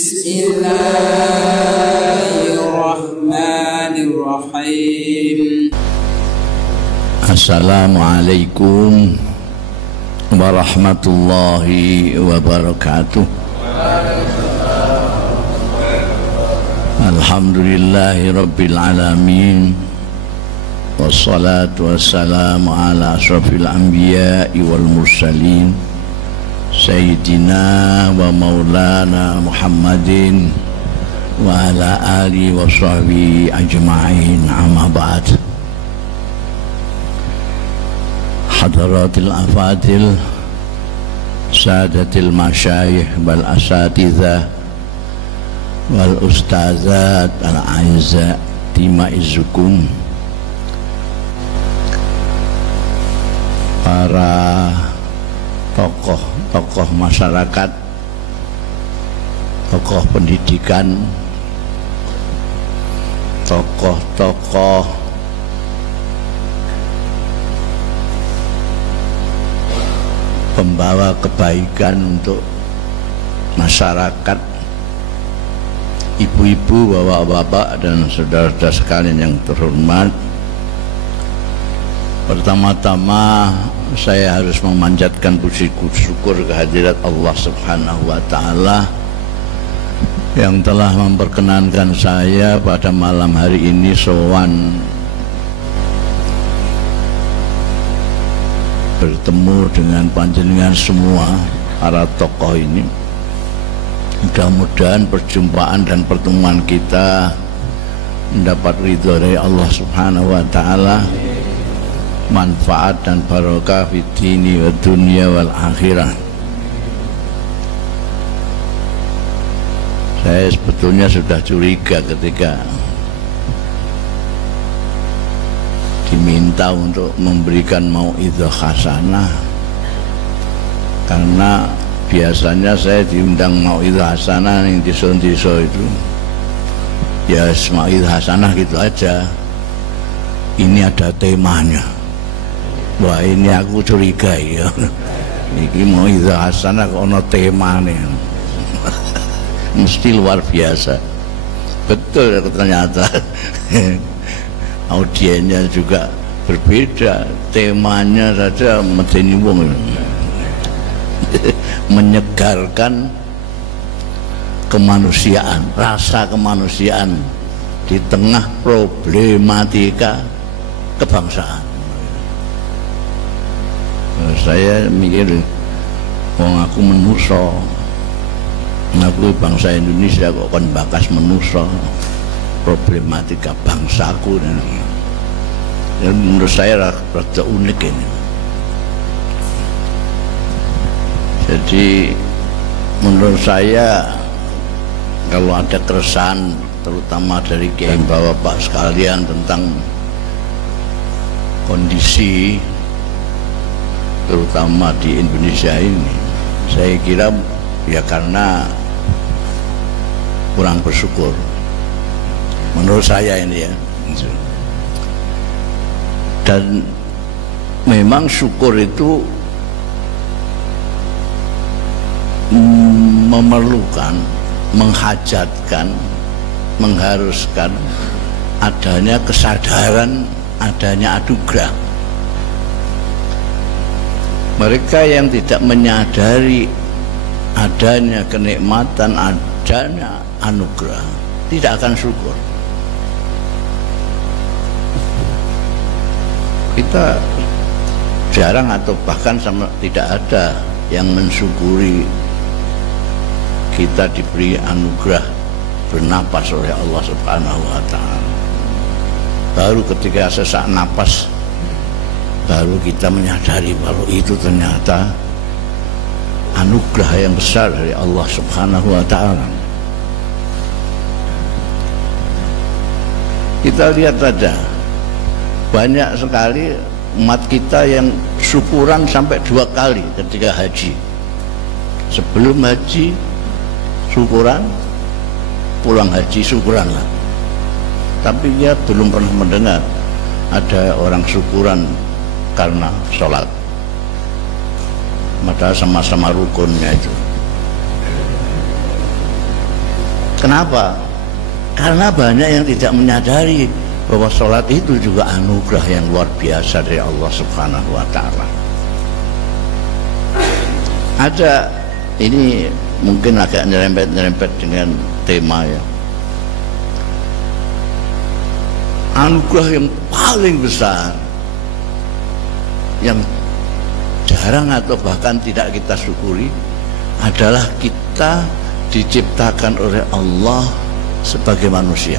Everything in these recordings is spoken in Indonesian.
Bismillahirrahmanirrahim. Assalamualaikum warahmatullahi wabarakatuh. Alhamdulillahi rabbil alamin. Wassalatu wassalamu ala ashrafil anbiya'i wal mursalin Sayyidina wa maulana Muhammadin wa ala alihi wa sahbihi ajma'in, amma ba'd. Hadaratil afadil, sadatil masyayikh wal asatidhah wal ustazat al-aizza timaizukum, para tokoh masyarakat, tokoh pendidikan, tokoh pembawa kebaikan untuk masyarakat, ibu-ibu, bapak-bapak, dan saudara-saudara sekalian yang terhormat. Pertama-tama saya harus memanjatkan puji syukur kehadirat Allah Subhanahu wa Ta'ala yang telah memperkenankan saya pada malam hari ini sowan bertemu dengan panjenengan semua para tokoh ini. Mudah-mudahan perjumpaan dan pertemuan kita mendapat ridho dari Allah Subhanahu wa Ta'ala, manfaat dan barokah fid dini wa dunya wal akhirah. Saya sebetulnya sudah curiga ketika diminta untuk memberikan mau'izah hasanah, karena biasanya saya diundang mau'izah hasanah yang desa-desa itu ya mau'izah hasanah gitu aja. Ini ada temanya. Wah, ini aku curiga ya. Ini mau'izah hasanah kok ada temanya. Mesti luar biasa. Betul ternyata. Audiennya juga berbeda, temanya saja medeni wong. Menyegarkan kemanusiaan, rasa kemanusiaan di tengah problematika kebangsaan. Saya mikir, wong aku menuso, aku bangsa Indonesia kok kan bakas menuso problematika bangsaku, dan menurut saya rada unik ini. Jadi menurut saya kalau ada keresahan terutama dari kiai bapak sekalian tentang kondisi terutama di Indonesia ini, saya kira ya karena kurang bersyukur. Menurut saya ini ya. Dan memang syukur itu memerlukan, menghajatkan, mengharuskan adanya kesadaran, adanya anugerah. Mereka yang tidak menyadari adanya kenikmatan, adanya anugerah, tidak akan syukur. Kita jarang atau bahkan sama tidak ada yang mensyukuri kita diberi anugerah bernapas oleh Allah Subhanahu wa Ta'ala. Baru ketika sesak napas baru kita menyadari bahwa itu ternyata anugerah yang besar dari Allah Subhanahu wa Ta'ala. Kita lihat saja, banyak sekali umat kita yang syukuran sampai 2 kali ketika haji. Sebelum haji syukuran, pulang haji syukuran lah. Tapi dia belum pernah mendengar ada orang syukuran karena sholat. Padahal sama-sama rukunnya itu. Kenapa? Karena banyak yang tidak menyadari bahwa sholat itu juga anugerah yang luar biasa dari Allah Subhanahu wa Ta'ala. Ada, ini mungkin agak nyerempet dengan tema ya, anugerah yang paling besar yang jarang atau bahkan tidak kita syukuri adalah kita diciptakan oleh Allah sebagai manusia.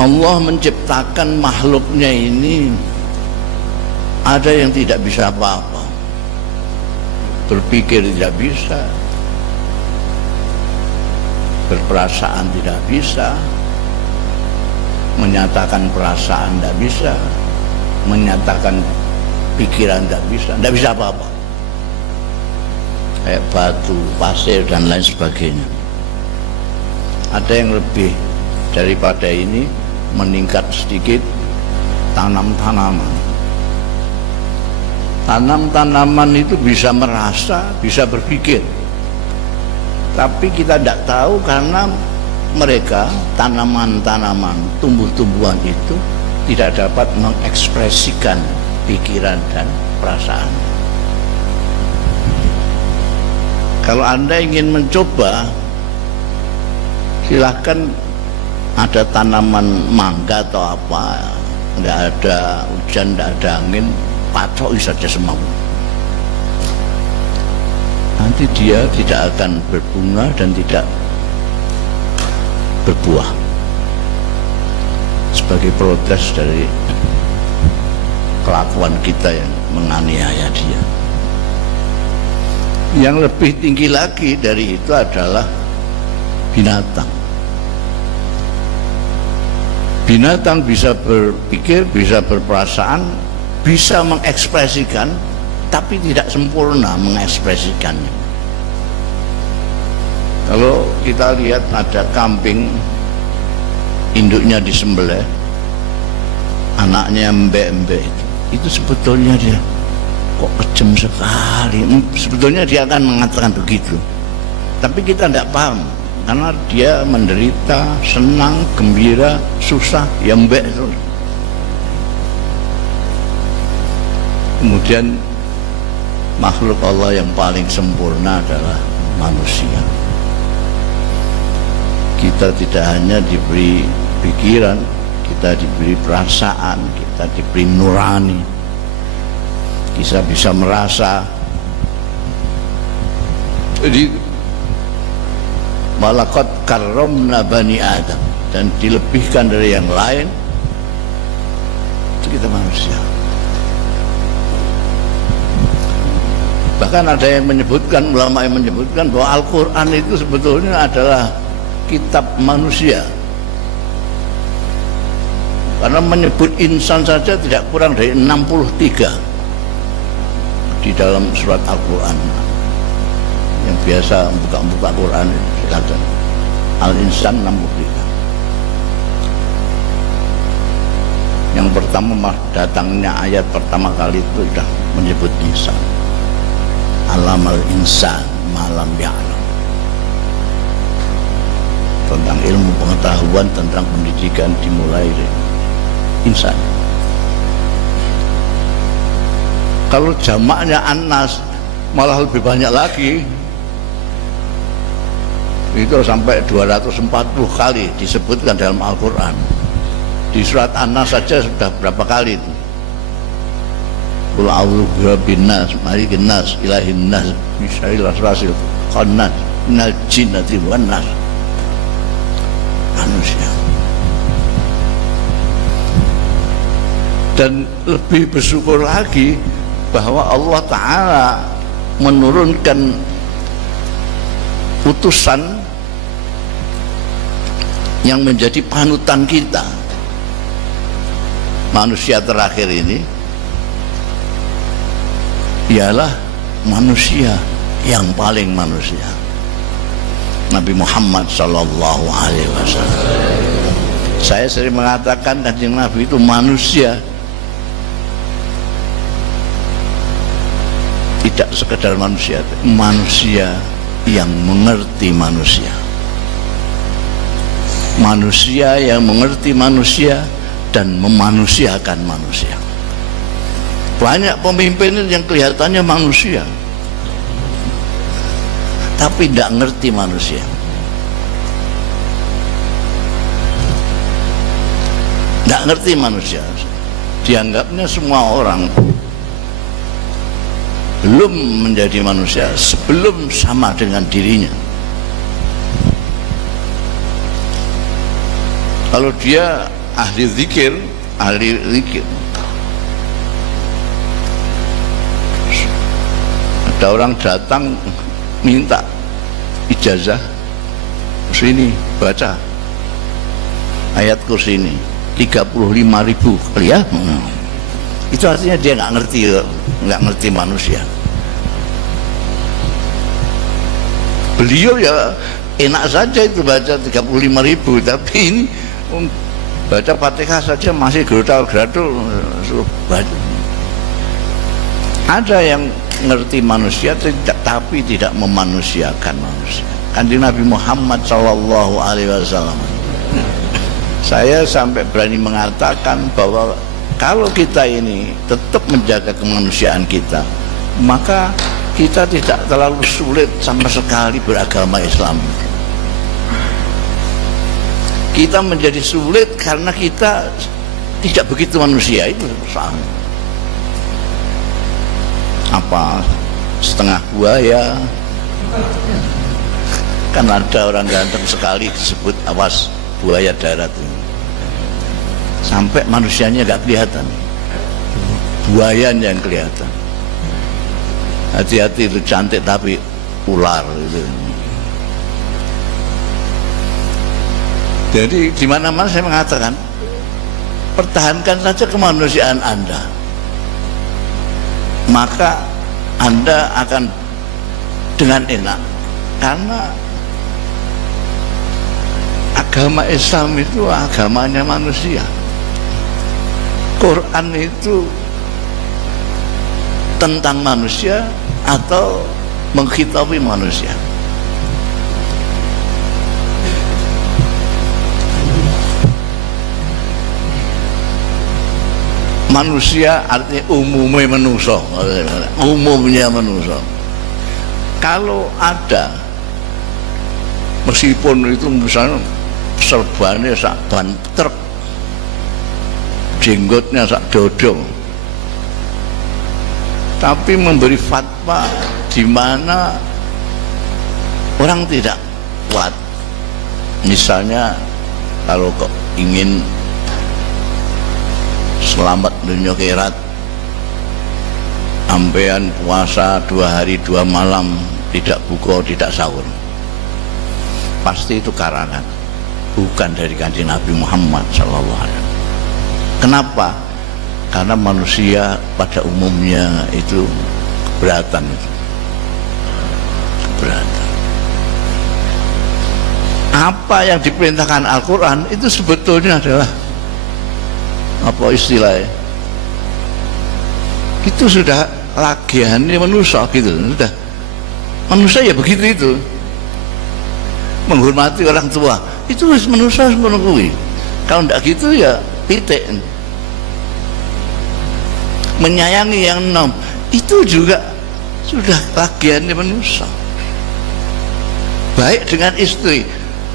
Allah menciptakan makhluknya ini, ada yang tidak bisa apa-apa, berpikir tidak bisa, berperasaan tidak bisa, menyatakan perasaan tidak bisa, menyatakan pikiran tidak bisa apa-apa, kayak batu, pasir dan lain sebagainya. Ada yang lebih daripada ini, meningkat sedikit, tanam-tanaman. Tanam-tanaman itu bisa merasa, bisa berpikir, tapi kita tidak tahu karena mereka, tanaman-tanaman, tumbuh-tumbuhan itu tidak dapat mengekspresikan pikiran dan perasaan. Kalau Anda ingin mencoba, silahkan, ada tanaman mangga atau apa, tidak ada hujan, tidak ada angin, pacoi saja semau. Nanti dia tidak akan berbunga dan tidak berbuah, sebagai protes dari kelakuan kita yang menganiaya dia. Yang lebih tinggi lagi dari itu adalah binatang. Binatang bisa berpikir, bisa berperasaan, bisa mengekspresikan, tapi tidak sempurna mengekspresikannya. Kalau kita lihat ada kambing, induknya disembelih, anaknya embe-embe, itu sebetulnya dia kok kejam sekali. Sebetulnya dia akan mengatakan begitu, tapi kita tidak paham, karena dia menderita, senang, gembira, susah, ya embe itu. Kemudian makhluk Allah yang paling sempurna adalah manusia. Kita tidak hanya diberi pikiran, kita diberi perasaan, kita diberi nurani, kita bisa merasa. Jadi walaqad karramna bani Adam, dan dilebihkan dari yang lain, itu kita manusia. Bahkan ada yang menyebutkan, ulama yang menyebutkan bahwa Al-Quran itu sebetulnya adalah kitab manusia, karena menyebut insan saja tidak kurang dari 63 di dalam surat Al-Quran. Yang biasa buka-buka Quran, silakan, Al-Insan 63. Yang pertama, datangnya ayat pertama kali itu sudah menyebut insan. Alamal insan malam ya'lam, tentang ilmu pengetahuan, tentang pendidikan dimulai dari insan. Kalau jamaknya An-Nas malah lebih banyak lagi, itu sampai 240 kali disebutkan dalam Al-Quran. Di surat An-Nas saja sudah berapa kali itu? Qul a'udzu birabbin nas, malikin nas, ilahin nas, min syarril waswasil khannas, minal jinnati wan nas. Manusia. Dan lebih bersyukur lagi bahwa Allah Ta'ala menurunkan utusan yang menjadi panutan kita. Manusia terakhir ini ialah manusia yang paling manusia, Nabi Muhammad Sallallahu Alaihi Wasallam. Saya sering mengatakan Kanjeng Nabi itu manusia. tidak sekedar manusia, manusia yang mengerti manusia, manusia yang mengerti manusia dan memanusiakan manusia. Banyak pemimpin yang kelihatannya manusia tapi tidak ngerti manusia. Tidak ngerti manusia. Dianggapnya semua orang belum menjadi manusia sebelum sama dengan dirinya. Kalau dia ahli zikir, ada orang datang minta ijazah, sini baca ayat kursi ini 35.000 kali ya. Itu artinya dia nggak ngerti manusia. Beliau ya enak saja itu baca 35.000, tapi ini baca Fatihah saja masih gerotal-geradul suruh baca. Ada yang ngerti manusia tapi tidak memanusiakan manusia. Kanjeng Nabi Muhammad SAW, saya sampai berani mengatakan bahwa kalau kita ini tetap menjaga kemanusiaan kita, maka kita tidak terlalu sulit sama sekali beragama Islam. Kita menjadi sulit karena kita tidak begitu manusia, itu persoalan. Apa setengah buaya? Kan ada orang ganteng sekali disebut awas buaya darat ini. Sampai manusianya nggak kelihatan, buayanya yang kelihatan. Hati-hati, itu cantik tapi ular itu. Jadi di mana-mana saya mengatakan pertahankan saja kemanusiaan Anda, maka Anda akan dengan enak, karena agama Islam itu agamanya manusia. Quran itu tentang manusia atau menghitapi manusia. Manusia artinya umumnya manusia, umumnya manusia. Kalau ada, meskipun itu misalnya serbannya sak ban truk, jenggotnya sak dodong, tapi memberi fatwa di mana orang tidak kuat. Misalnya kalau kok ingin selamat dunia akhirat, ampean puasa 2 hari 2 malam, tidak buka tidak sahur, pasti itu karangan, bukan dari Kanjeng Nabi Muhammad SAW. Kenapa? Karena manusia pada umumnya itu keberatan, keberatan. Apa yang diperintahkan Al-Quran itu sebetulnya adalah apa istilahnya? Itu sudah lagiannya manusia gitu, sudah manusia ya begitu itu. Menghormati orang tua itu manusia menunggu. Kalau tidak gitu ya pitik. Menyayangi yang 6 itu juga sudah lagiannya manusia. Baik dengan istri,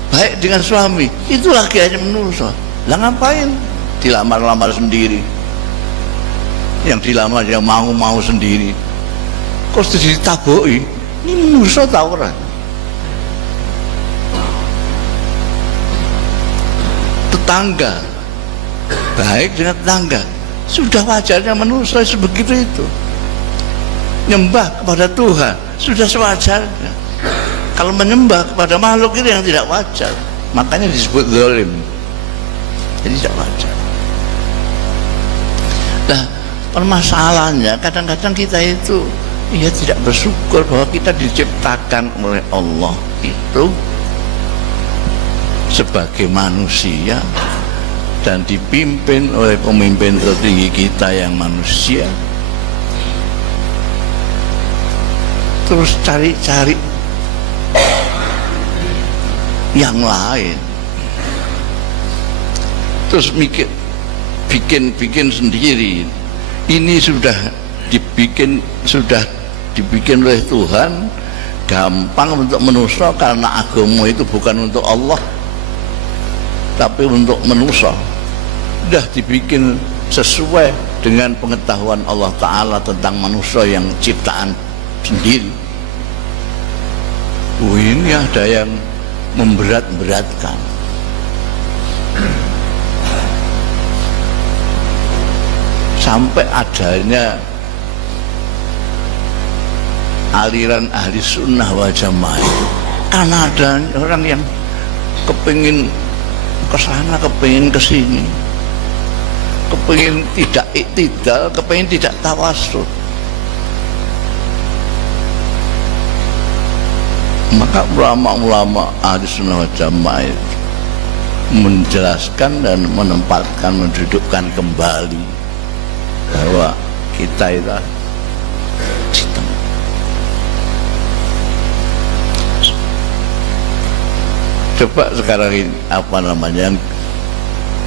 baik dengan suami, itu lagiannya manusia. Lah ngapain dilamar-lamar sendiri? Yang dilamar yang mau sendiri, kok ditaboi? Ini manusia tahu orang. Tetangga, baik dengan tetangga, sudah wajarnya manusia sebegitu itu. Nyembah kepada Tuhan sudah sewajarnya. Kalau menyembah kepada makhluk itu yang tidak wajar, makanya disebut zalim. Jadi tidak wajar. Nah, permasalahannya kadang-kadang kita itu ya tidak bersyukur bahwa kita diciptakan oleh Allah itu sebagai manusia dan dipimpin oleh pemimpin tertinggi kita yang manusia. terus cari-cari yang lain, terus bikin sendiri. Ini sudah dibikin oleh Tuhan, gampang untuk manusia, karena agama itu bukan untuk Allah tapi untuk manusia. Sudah dibikin sesuai dengan pengetahuan Allah Ta'ala tentang manusia yang ciptaan sendiri. Ini ada yang memberat-beratkan. Sampai adanya aliran ahli sunnah wal jamaah, karena ada orang yang kepingin kesana, kepingin kesini, kepingin tidak iktidal, kepingin tidak tawassul. Maka ulama-ulama ahli sunnah wal jamaah itu menjelaskan dan menempatkan, mendudukkan kembali bahwa kita itu sistem. Coba sekarang ini apa namanya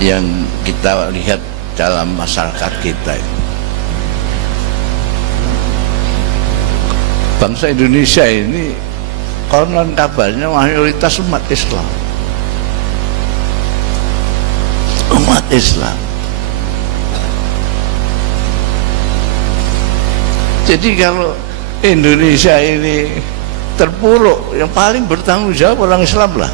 yang kita lihat dalam masyarakat kita ini. Bangsa Indonesia ini konon kabarnya mayoritas umat Islam. Umat Islam. Jadi kalau Indonesia ini terpuruk, yang paling bertanggung jawab orang Islam lah.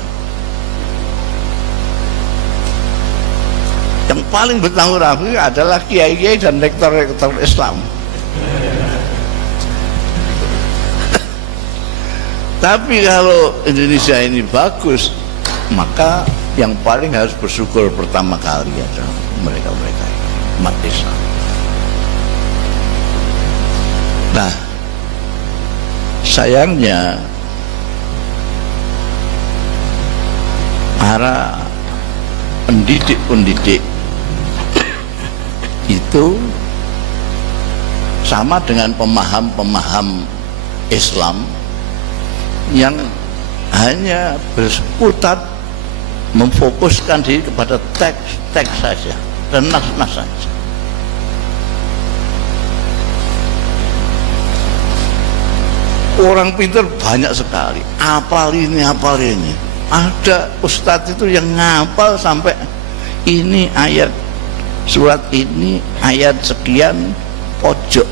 Yang paling bertanggung jawab adalah kiai-kiai dan rektor-rektor Islam. Tapi kalau Indonesia ini bagus, maka yang paling harus bersyukur pertama kali adalah mereka-mereka umat Islam. Nah, sayangnya para pendidik-pendidik itu sama dengan pemaham-pemaham Islam yang hanya berkutat memfokuskan diri kepada teks saja dan nas-nas saja. Orang pintar banyak sekali, apal ini. Ada ustadz itu yang ngapal sampai ini ayat surat ini, ayat sekian, pojok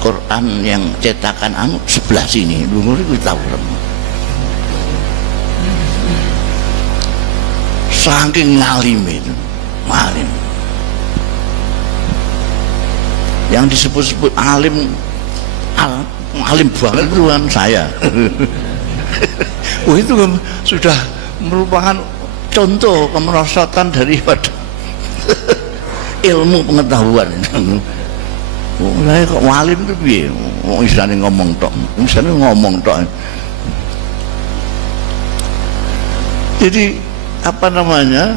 Quran yang cetakan sebelah sini. Dulu kita tahu. Saking ngalim itu, ngalim. Yang disebut-sebut alim banget itu kan saya. Itu sudah merupakan contoh kemerosotan daripada ilmu pengetahuan. Mulai kok walim itu piye? Wong isane ngomong tok. Jadi apa namanya?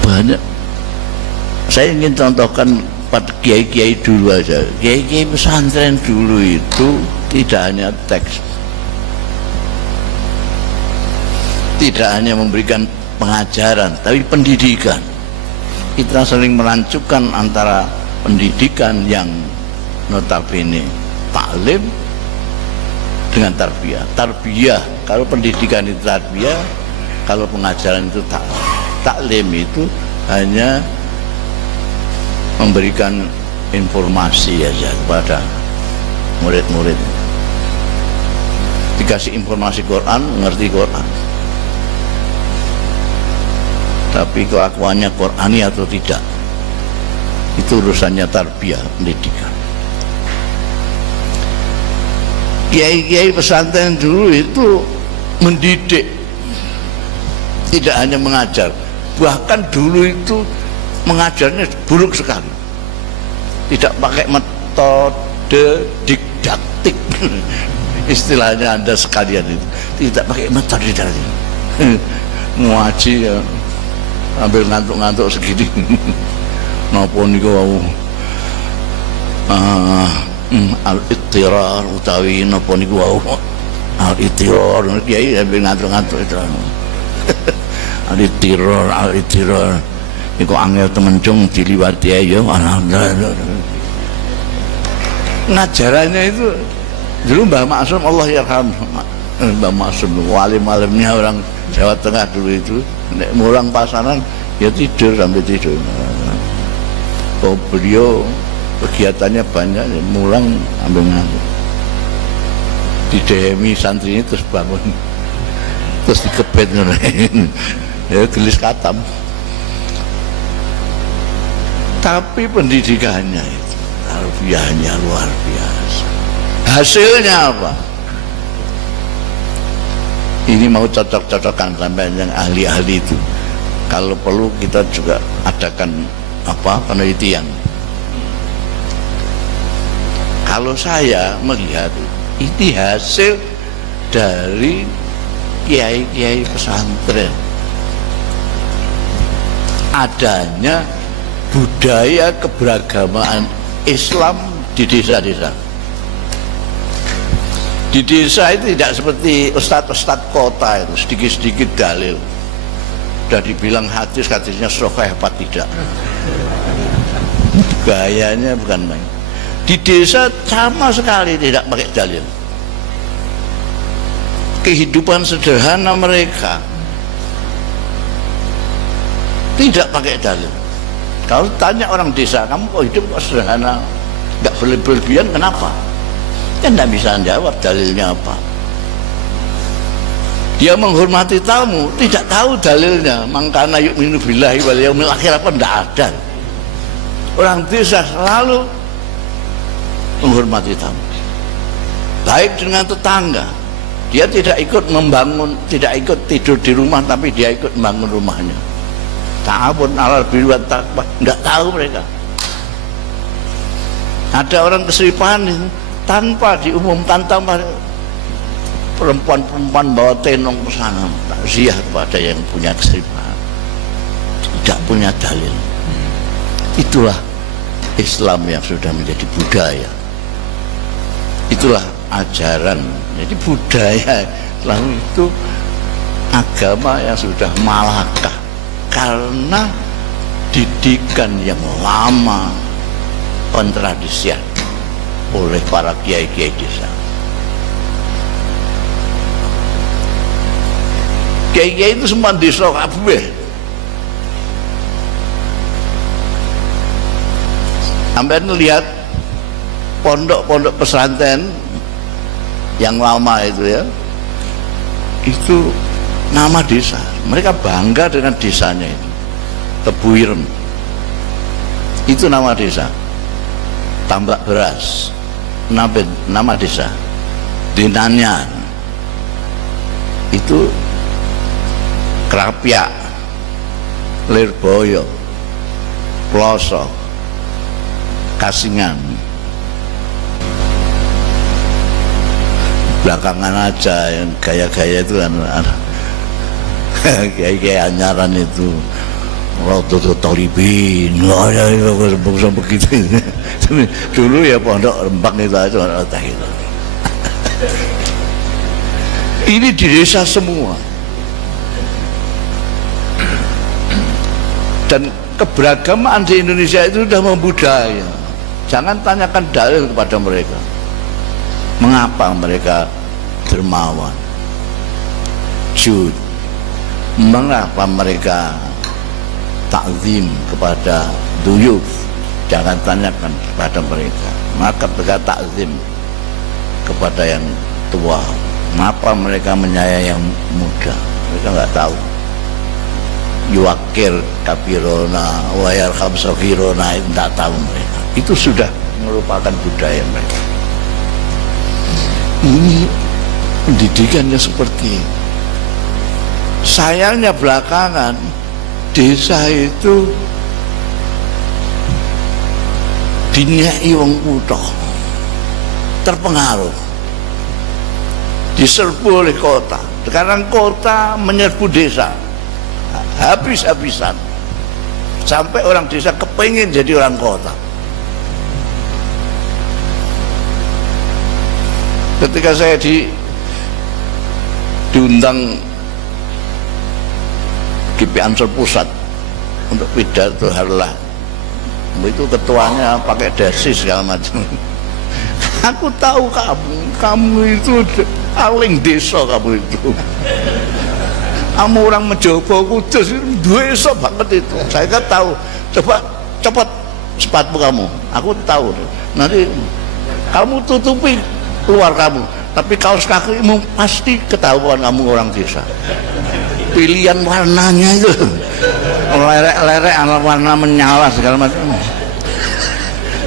Banyak. Saya ingin contohkan pada kiai-kiai dulu aja. Kiai-kiai pesantren dulu itu tidak hanya teks, tidak hanya memberikan pengajaran, tapi pendidikan. Kita sering melanjutkan antara pendidikan yang notabene taklim dengan tarbiyah. Tarbiyah, kalau pendidikan itu tarbiyah, kalau pengajaran itu taklim itu hanya memberikan informasi aja kepada murid-murid. Dikasih informasi Quran, ngerti Quran. Tapi kelakuannya Qurani atau tidak, itu urusannya tarbiyah, pendidikan. Kiai-kiai pesantren dulu itu mendidik, tidak hanya mengajar. Bahkan dulu itu mengajarnya buruk sekali, tidak pakai metode didaktik. Istilahnya Anda sekalian itu tidak pakai metode didaktik. Ngaji ya ambil ngantuk-ngantuk segini. Napa niku wau al-ittirar utawi napa niku wau al-ittirar kiai ngatur-ngatur itu al-ittirar iku angel temencung diliwati ayo ngajarannya itu dulu Mbah Maksum Allah yarham Mbah Maksum wali-walimnya orang Jawa Tengah dulu itu nek mulang pasaran ya tidur sampai tidur. Oh, beliau kegiatannya banyak, mulang ambil ngantuk. Didemi santri ini terus bangun, terus dikebet ya gelis katam. Tapi pendidikannya itu harfiahnya luar biasa. Hasilnya apa? Ini mau cocok-cocokkan sampai yang ahli-ahli itu. Kalau perlu kita juga adakan penelitian. Kalau saya melihat ini hasil dari kiai-kiai pesantren, adanya budaya keberagamaan Islam di desa-desa. Di desa itu tidak seperti ustadz-ustadz kota itu sedikit-sedikit dalil. Sudah dibilang hadisnya sahih apa tidak. Gayanya bukan main. Di desa sama sekali tidak pakai dalil. Kehidupan sederhana mereka tidak pakai dalil. Kalau tanya orang desa, kamu kok hidup kok sederhana, nggak berlebihan, kenapa? Kan tidak bisa jawab dalilnya apa. Dia menghormati tamu, tidak tahu dalilnya. Mangkana yu'minu billahi wal yaumil akhir apa tidak ada. Orang desa selalu menghormati tamu, baik dengan tetangga. Dia tidak ikut membangun, tidak ikut tidur di rumah, tapi dia ikut membangun rumahnya. Ta'awun 'alal birri wat taqwa, tidak tahu mereka. Ada orang keseripan tanpa diumumkan, tanpa perempuan-perempuan bawa tenong ke sana takziah kepada yang punya keseripan, tidak punya dalil. Itulah Islam yang sudah menjadi budaya. Itulah ajaran. Jadi budaya Islam itu agama yang sudah malakah karena didikan yang lama, pentradisian oleh para kiai-kiai desa. Kiai-kiai itu semua desa kabeh. Sampai lihat pondok-pondok pesantren yang lama itu ya, itu nama desa. Mereka bangga dengan desanya itu. Tebuirem itu nama desa. Tambak beras nama desa. Dinanyan itu Krapyak, Lirboyo, Ploso, Kasingan. Belakangan aja yang gaya-gaya itu kan gaya-gaya anyaran itu Rodoto Tolibin, begitu. Dulu ya pondok Rembang itu aja gitu. Ini di desa semua. Dan keberagaman di Indonesia itu sudah membudaya. Jangan tanyakan dalil kepada mereka. Mengapa mereka dermawan, jud, mengapa mereka takzim kepada duyuf? Jangan tanyakan kepada mereka. Maka mereka takzim kepada yang tua. Mengapa mereka menyayangi yang muda? Mereka nggak tahu. Yuwakir kabirona wayarham safirona, itu tidak tahu mereka. Itu sudah merupakan budaya mereka. Ini pendidikannya seperti ini. Sayangnya belakangan desa itu diniai wong kutha, terpengaruh, diserbu oleh kota. Sekarang kota menyerbu desa habis-habisan, sampai orang desa kepengin jadi orang kota. Ketika saya diundang GP Ansor Pusat untuk pidato harlah, itu ketuanya pakai dasi segala macam. Aku tahu kamu itu paling desa, kamu itu. Kamu orang Mejobo Kudus itu desa banget itu. Saya kan tahu. Coba cepat sepatu kamu. Aku tahu. Nanti kamu tutupi keluar kamu. Tapi kaos kakimu pasti ketahuan kamu orang desa. Pilihan warnanya itu lerek-lerek warna menyala segala macam.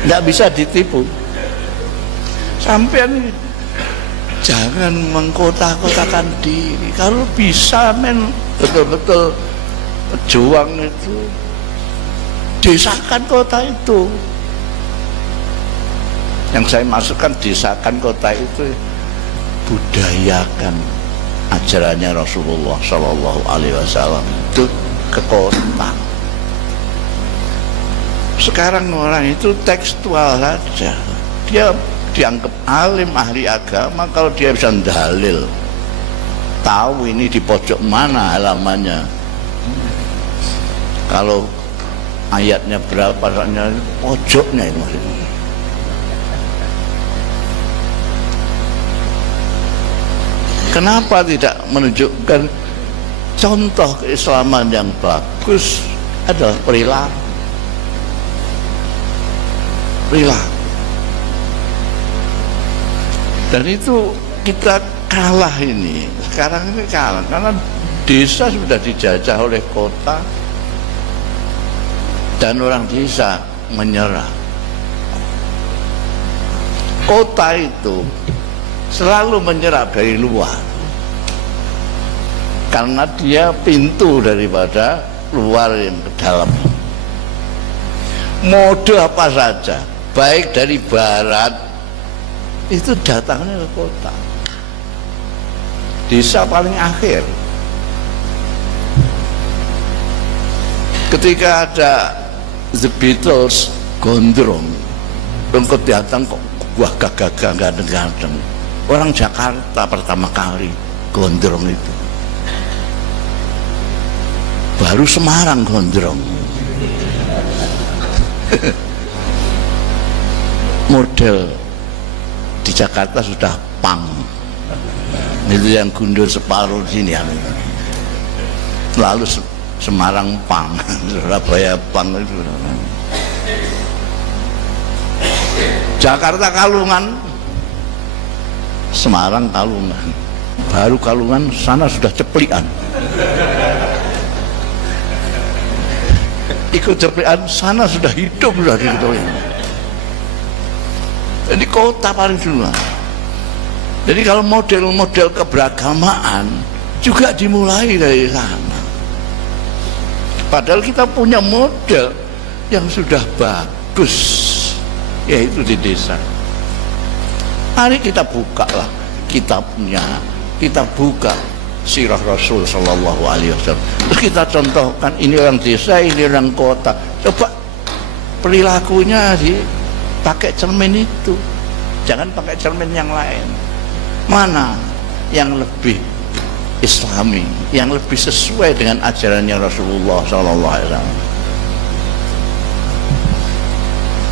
Tidak bisa ditipu. Sampai jangan mengkotak-kotakan diri. Kalau bisa betul-betul juang itu, desakan kota itu. Yang saya masukkan desakan kota itu, budayakan ajarannya Rasulullah Shallallahu Alaihi Wasallam itu ke kota. Sekarang orang itu tekstual saja, dia dianggap alim ahli agama kalau dia bisa dalil, tahu ini di pojok mana halamannya, kalau ayatnya berapa, soalnya pojoknya itu maksudnya. Kenapa tidak menunjukkan contoh keislaman yang bagus adalah perilaku. Dan itu kita kalah ini. Sekarang ini kalah karena desa sudah dijajah oleh kota dan orang desa menyerah. Kota itu selalu menyerap dari luar karena dia pintu daripada luar yang ke dalam. Mode apa saja, baik dari barat itu datangnya ke kota. Desa paling akhir. Ketika ada The Beatles gondrong, rungkut datang kok gua gagah ganteng-ganteng. Orang Jakarta pertama kali gondrong itu. Baru Semarang gondrong. Model di Jakarta sudah pang. Itu yang gundur separuh sini ya. Lalu Semarang pang, Surabaya pang itu. Jakarta kalungan, Semarang kalungan, baru kalungan sana sudah ceplian. Ikut ceplian sana sudah hidup sudah diketahui. Jadi kota paling duluan. Jadi kalau model-model keberagamaan juga dimulai dari sana. Padahal kita punya model yang sudah bagus, yaitu di desa. Mari kita bukalah kitabnya, kita buka sirah Rasul Sallallahu Alaihi Wasallam. Terus kita contohkan ini orang desa, ini orang kota. Coba perilakunya dipakai cermin itu, jangan pakai cermin yang lain. Mana yang lebih Islami, yang lebih sesuai dengan ajarannya Rasulullah Sallallahu Alaihi Wasallam?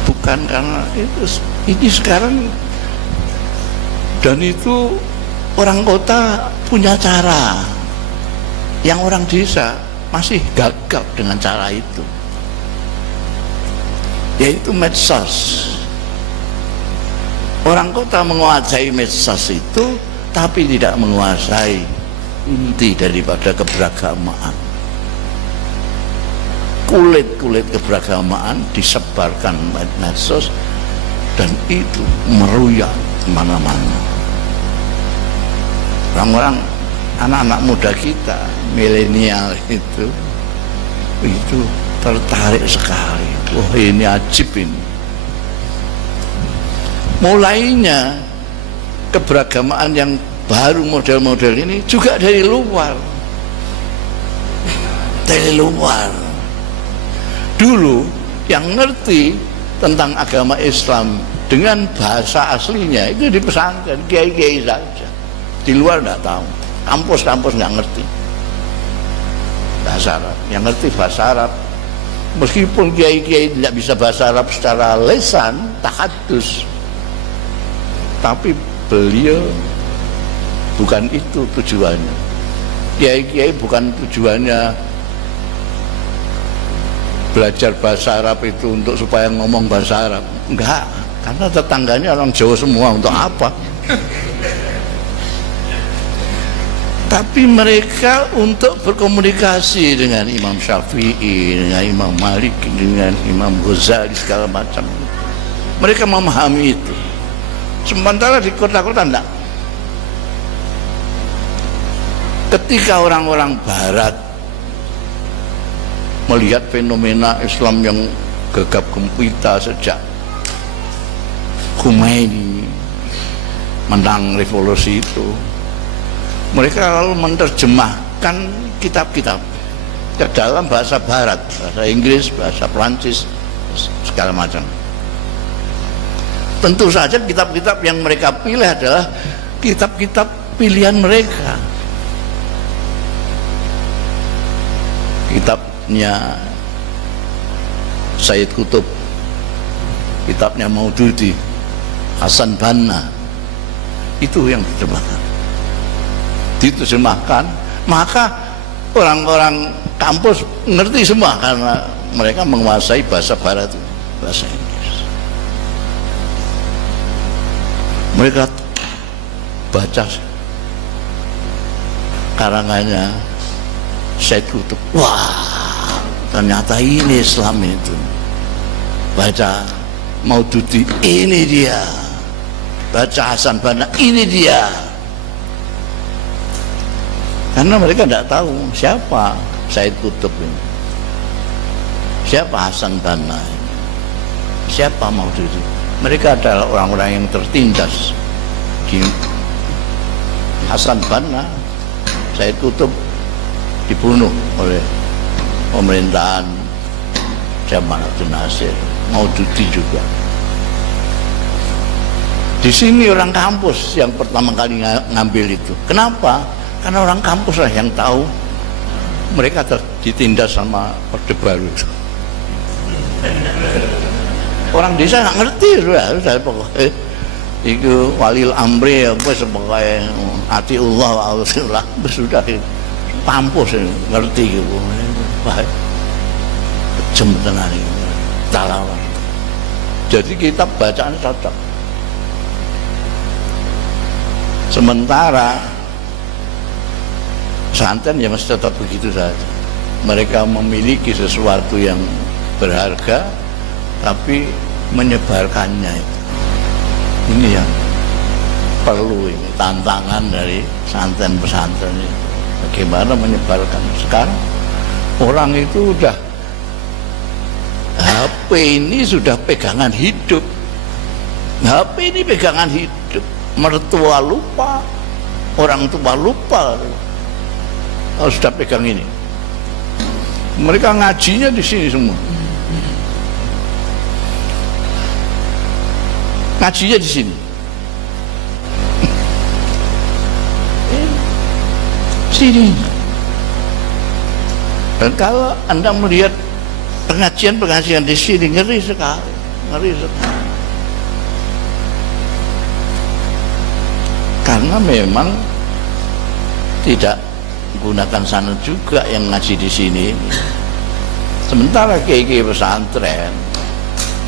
Bukan karena itu, ini sekarang. Dan itu orang kota punya cara yang orang desa masih gagap dengan cara itu, yaitu medsos. Orang kota menguasai medsos itu tapi tidak menguasai inti daripada keberagamaan. Kulit-kulit keberagamaan disebarkan medsos dan itu meruyak kemana-mana. Orang-orang, anak-anak muda kita, milenial itu tertarik sekali. Wah, ini ajib ini. Mulainya keberagamaan yang baru model-model ini juga dari luar. Dari luar. Dulu yang ngerti tentang agama Islam dengan bahasa aslinya itu di pesantren, kiai-kiai saja. Di luar nggak tahu, kampus-kampus nggak ngerti bahasa Arab. Yang ngerti bahasa Arab, meskipun kiai-kiai tidak bisa bahasa Arab secara lisan, tahadus, tapi beliau bukan itu tujuannya. Kiai-kiai bukan tujuannya belajar bahasa Arab itu untuk supaya ngomong bahasa Arab. Enggak, karena tetangganya orang Jawa semua, untuk apa? Tapi mereka untuk berkomunikasi dengan Imam Syafi'i, dengan Imam Malik, dengan Imam Ghazali, segala macam. Mereka memahami itu. Sementara di kota-kota enggak. Ketika orang-orang Barat melihat fenomena Islam yang gegap gempita sejak Khomeini menang revolusi itu, mereka lalu menerjemahkan kitab-kitab ke dalam bahasa Barat, bahasa Inggris, bahasa Prancis, segala macam. Tentu saja kitab-kitab yang mereka pilih adalah kitab-kitab pilihan mereka. Kitabnya Sayyid Qutb, kitabnya Maududi, Hasan Banna, itu yang diterjemahkan, maka orang-orang kampus ngerti semua karena mereka menguasai bahasa Barat, bahasa Inggris. Mereka baca karangannya Sayyid Qutb, wah ternyata ini Islam itu. Baca Maududi, ini dia. Baca Hasan Banna, ini dia. Karena mereka tidak tahu siapa Sayyid Qutb ini, siapa Hasan Banna ini, siapa Maududi. Mereka adalah orang-orang yang tertindas. Di Hasan Banna, Sayyid Qutb dibunuh oleh pemerintahan Jamal Abdel Nasir, Maududi juga. Di sini orang kampus yang pertama kali ngambil itu. Kenapa? Karena orang kampus lah yang tahu mereka ditindas sama Orde Baru itu. Orang desa nggak ngerti sudah pokoknya itu walil amri apa sebagai atiullah wa ausillah sudah kampus ngerti gitu. Baik kejem tenan iki talawan. Jadi kitab bacaan cocok. Sementara pesantren ya masih tetap begitu saja. Mereka memiliki sesuatu yang berharga tapi menyebarkannya itu. Ini yang perlu, ini tantangan dari pesantren-pesantren ini. Bagaimana menyebarkan. Sekarang orang itu udah HP ini sudah pegangan hidup. HP ini pegangan hidup. Mertua lupa, orang tua lupa. Harus sudah pegang ini. Mereka ngajinya di sini semua. Ngajinya di sini. Sini. Dan kalau Anda melihat pengajian-pengajian di sini, ngeri sekali, ngeri sekali. Karena memang tidak menggunakan sanad juga yang ngaji di sini. Sementara kiai-kiai pesantren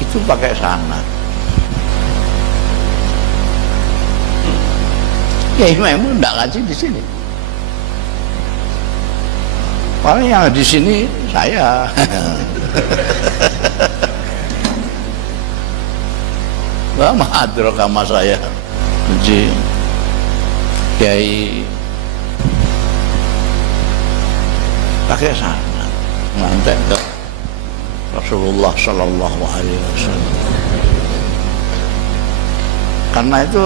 itu pakai sanad. Kiai memang tidak ngaji di sini. Paling yang di sini saya. Wah, mahadro sama saya. Jadi kiai pakai sanad ngantek ke Rasulullah Sallallahu Alaihi Wasallam. Karena itu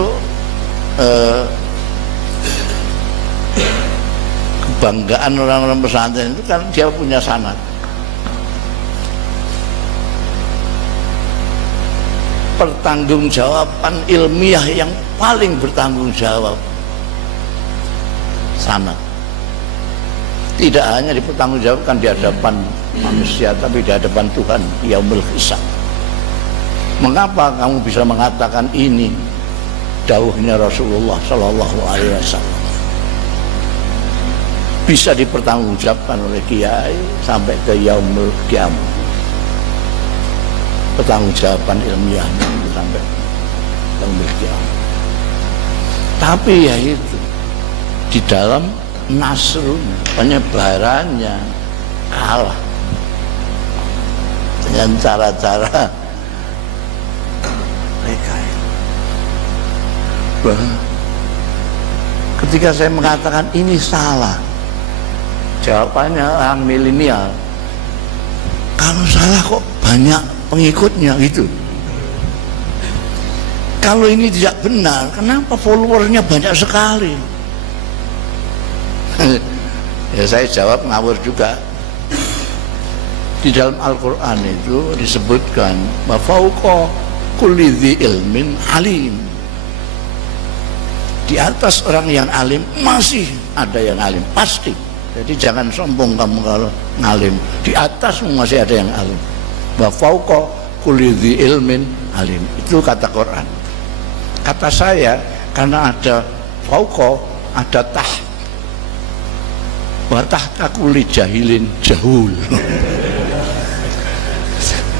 kebanggaan orang-orang pesantren itu kan dia punya sanad. pertanggungjawaban ilmiah yang paling bertanggung jawab sanad. Tidak hanya dipertanggungjawabkan di hadapan manusia, tapi di hadapan Tuhan yaumul hisab. Mengapa kamu bisa mengatakan ini dawuhnya Rasulullah Shallallahu Alaihi Wasallam? Bisa dipertanggungjawabkan oleh kiai sampai ke yaumul kiamat. Pertanggungjawaban ilmiahnya sampai yaumul kiamat. Tapi ya itu di dalam nasrunya, penyebarannya kalah dengan cara-cara mereka. Ketika saya mengatakan ini salah, jawabannya orang milenial, kalau salah kok banyak pengikutnya gitu. Kalau ini tidak benar, kenapa followernya banyak sekali? Ya saya jawab ngawur juga. Di dalam Al-Quran itu disebutkan wa fauqa kulli dzi ilmin alim. Di atas orang yang alim masih ada yang alim, pasti. Jadi jangan sombong kamu kalau ngalim. Di atasmu masih ada yang alim. Wa fauqa kulli dzi ilmin alim. Itu kata Quran. Kata saya, karena ada fauqa, ada wa tahta kulli jahilin jahul.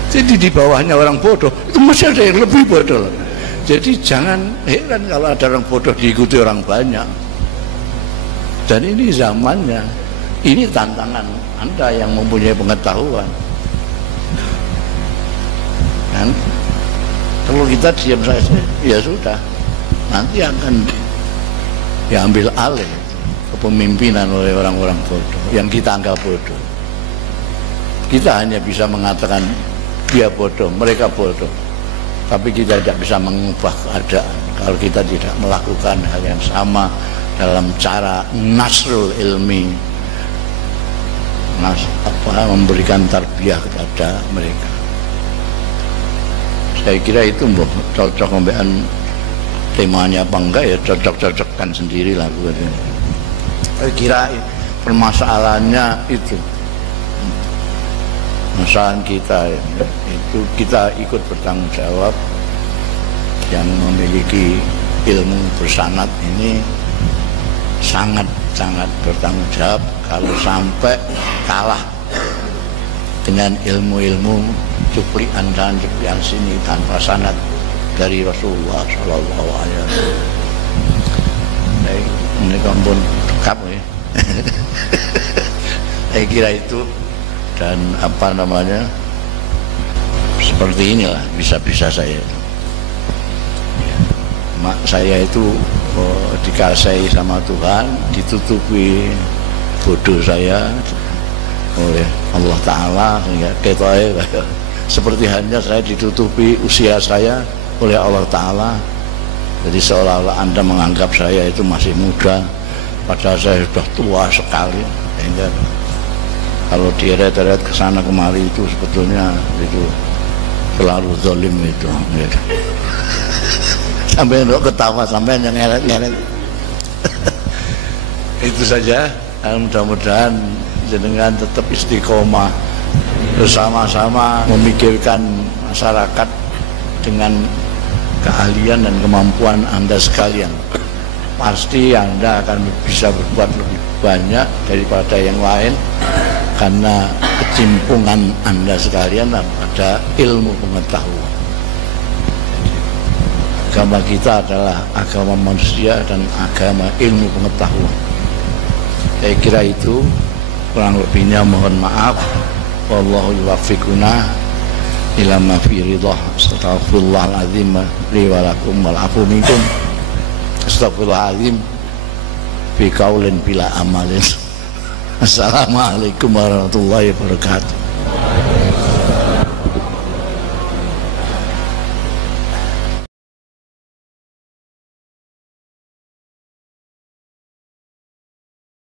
Jadi di bawahnya orang bodoh itu masih ada yang lebih bodoh. Jadi jangan heran kalau ada orang bodoh diikuti orang banyak. Dan ini zamannya, ini tantangan Anda yang mempunyai pengetahuan. Kan? Kalau kita diam saja, ya sudah, nanti akan diambil alih kepemimpinan oleh orang-orang bodoh yang kita anggap bodoh. Kita hanya bisa mengatakan dia bodoh, mereka bodoh, tapi kita tidak bisa mengubah keadaan kalau kita tidak melakukan hal yang sama dalam cara nasrul ilmi, memberikan tarbiyah kepada mereka. Saya kira itu cocok membean temanya apa enggak ya, cocok-cocokkan sendiri lah. Saya kira permasalahannya itu, masalah kita itu kita ikut bertanggung jawab. Yang memiliki ilmu bersanad ini sangat bertanggung jawab kalau sampai kalah dengan ilmu-ilmu cuplian dan cuplian sini tanpa sanad dari Rasulullah Shallallahu Alaihi Wasallam. Ini kampun dekap ya. Saya kira itu. Dan apa namanya, seperti inilah bisa-bisa saya mak saya itu dikasihi sama Tuhan, ditutupi bodoh saya oleh Allah Ta'ala, sehingga seperti halnya saya ditutupi usia saya oleh Allah Ta'ala. Jadi seolah-olah Anda menganggap saya itu masih muda, padahal saya sudah tua sekali. Sehingga kalau dieret-eret ke sana kemari itu sebetulnya itu terlalu zalim itu. Gitu. Sampai untuk ketawa, sampai yang ngeret-ngeret. Itu saja. Mudah-mudahan jenengan tetap istiqomah bersama-sama memikirkan masyarakat dengan keahlian dan kemampuan Anda sekalian. Pasti Anda akan bisa berbuat lebih banyak daripada yang lain, karena kecimpungan Anda sekalian pada ilmu pengetahuan. Agama kita adalah agama manusia dan agama ilmu pengetahuan. Saya kira itu, kurang lebihnya mohon maaf. Wallahu yuwaffiquna ila ma fi ridhah. Astaghfirullahaladzim li wa lakum wal afu minkum. Astaghfirullahaladzim fi qaulin bila amalin. Assalamualaikum warahmatullahi wabarakatuh.